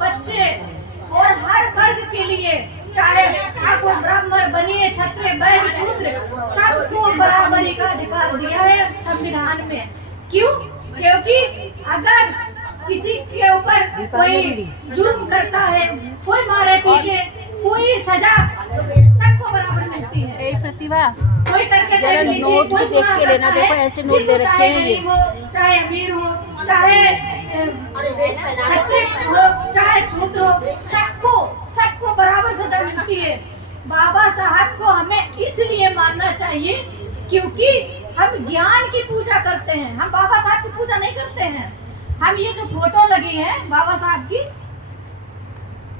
बच्चे और हर वर्ग के लिए, चाहे ठाकुर ब्राह्मण बनिए क्षत्रिय वैश्य शूद्र, सबको बराबरी का अधिकार दिया है संविधान में। क्यों? क्योंकि अगर किसी के ऊपर कोई जुर्म करता है, कोई मारे पीटे, कोई सजा, सबको बराबर मिलती है। प्रतिभा कोई करके देख लीजिए, कोई गुनाह करता है, ऐसे नोट दे रखे चाहे हैं, गरीब हो, चाहे अमीर हो, चाहे क्षत्रिय हो, चाहे शूद्र हो, सबको बराबर सजा मिलती है। बाबा साहब को हमें इसलिए मानना चाहिए क्योंकि हम ज्ञान की पूजा करते हैं, हम बाबा साहब की पूजा नहीं करते हैं। हम ये जो फोटो लगी है बाबा साहब की,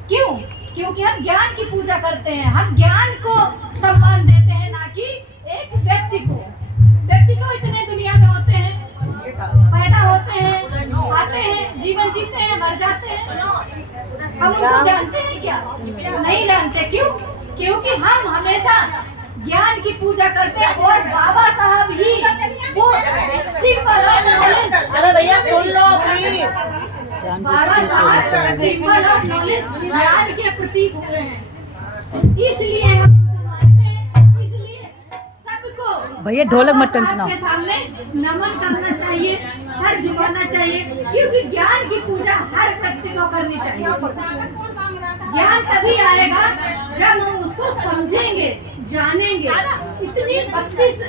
क्यों? क्योंकि हम ज्ञान की पूजा करते हैं, हम ज्ञान को सम्मान देते हैं, ना कि एक व्यक्ति को। व्यक्ति तो इतने दुनिया में होते हैं, पैदा होते हैं, आते हैं, जीवन जीते हैं, मर जाते हैं। हम उनको जानते हैं क्या? नहीं जानते। क्यों? क्योंकि हम हमेशा ज्ञान की पूजा करते हैं और बाबा साहब ही वो सिंबल ऑफ नॉलेज। अरे भैया सुन लो प्लीज। बाबा साहब सिंबल ऑफ नॉलेज, ज्ञान के प्रतीक हुए हैं, इसलिए हम मानते हैं। इसलिए सबको भैया ढोलक मत बाबा साहब सुनाओ। के सामने नमन करना चाहिए, सर झुकाना चाहिए, क्योंकि ज्ञान की पूजा हर व्यक्ति को करनी चाहिए। ज्ञान तभी आएगा जब हम उसको समझेंगे, जानेंगे। इतनी 32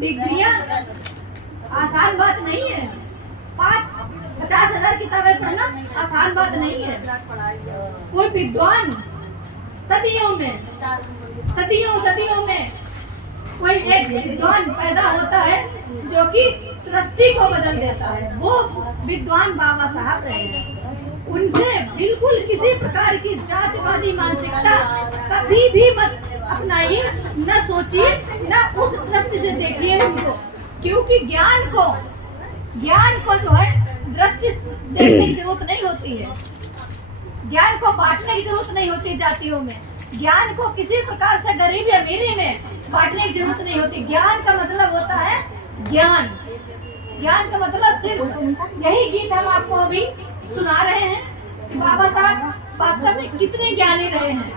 डिग्रियां आसान बात नहीं है। 50,000 किताबें पढ़ना आसान बात नहीं है। कोई विद्वान सदियों में कोई एक विद्वान पैदा होता है जो कि सृष्टि को बदल देता है, वो विद्वान बाबा साहब रहे हैं। उनसे बिल्कुल किसी प्रकार की जातिवादी मानसिकता कभी भी मत अपनाइए, न सोचिए, न उस दृष्टि से देखिए उनको, क्योंकि ज्ञान को जो है दृष्टि देखने की जरूरत नहीं होती है। ज्ञान को बांटने की जरूरत नहीं होती जातियों में। ज्ञान को किसी प्रकार से गरीबी अमीरी में बांटने की जरूरत नहीं होती। ज्ञान का मतलब होता है ज्ञान। ज्ञान का मतलब सिर्फ यही गीत हम आपको अभी सुना रहे हैं। बाबा साहब वास्तव में कितने ज्ञानी रहे हैं।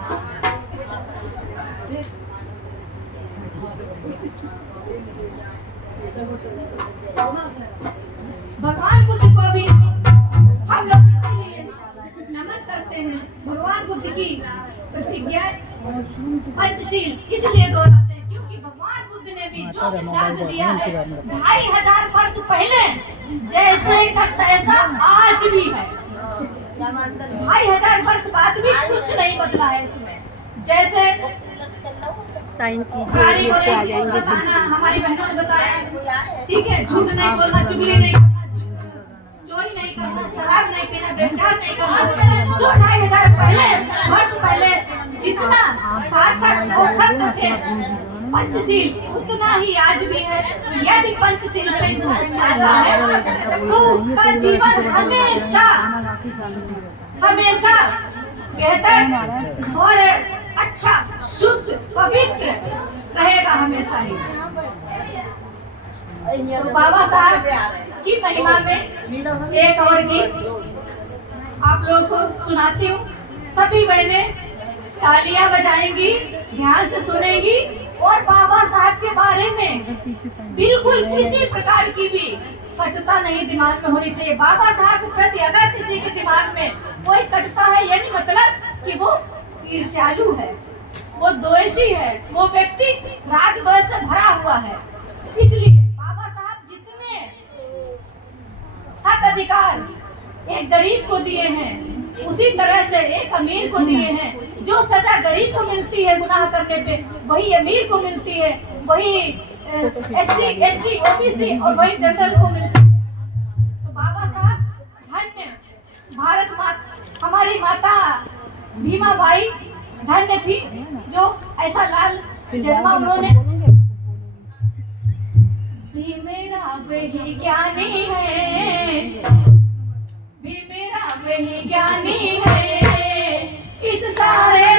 भगवान बुद्ध को भी हम लोग इसीलिए नमन करते हैं। भगवान बुद्ध की प्रतिज्ञा पंचशील इसलिए दोहराते हैं क्योंकि भगवान बुद्ध ने भी जो सिद्धांत दिया है 2500 वर्ष पहले जैसे का तैसा आज भी है। 2500 वर्ष बाद भी कुछ नहीं बदला है उसमें। जैसे साइन कीजिए, हमारी बहनों ने बताया, ठीक है, झूठ नहीं बोलना, चुगली नहीं करना, चोरी नहीं करना, शराब नहीं पीना, व्यभिचार नहीं करना। जो 2500 वर्ष पहले जितना सार्थक और सत्य थे पंचशील, उतना ही आज भी है। यदि पंचशील पे इंसान चलता है तो उसका जीवन हमेशा बेहतर और अच्छा, शुद्ध, पवित्र रहेगा हमेशा ही। तो बाबा साहब की महिमा में एक और गीत आप लोगों को सुनाती हूँ। सभी बहनें तालियां बजाएंगी, ध्यान से सुनेंगी और बाबा साहब के बारे में बिल्कुल किसी प्रकार की भी कटुता नहीं दिमाग में होनी चाहिए। बाबा साहब के प्रति अगर किसी के दिमाग में कोई कटुता है, ये नहीं मतलब कि वो ईर्ष्यालु है, वो द्वेषी है, वो व्यक्ति राग द्वेष से भरा हुआ है। इसलिए बाबा साहब जितने हक अधिकार एक गरीब को दिए हैं, उसी तरह से एक अमीर को दिए हैं। जो सजा गरीब को मिलती है गुनाह करने पे, वही अमीर को मिलती है, वही SC, ST, OBC और वही जनरल को मिलती है। तो बाबा साहब धन्य, भारत माता, हमारी माता भीमा बाई धन्य थी जो ऐसा लाल जन्मा उन्होंने। भी मेरा वही ज्ञानी है, भी मेरा वही ज्ञानी है, इस सारे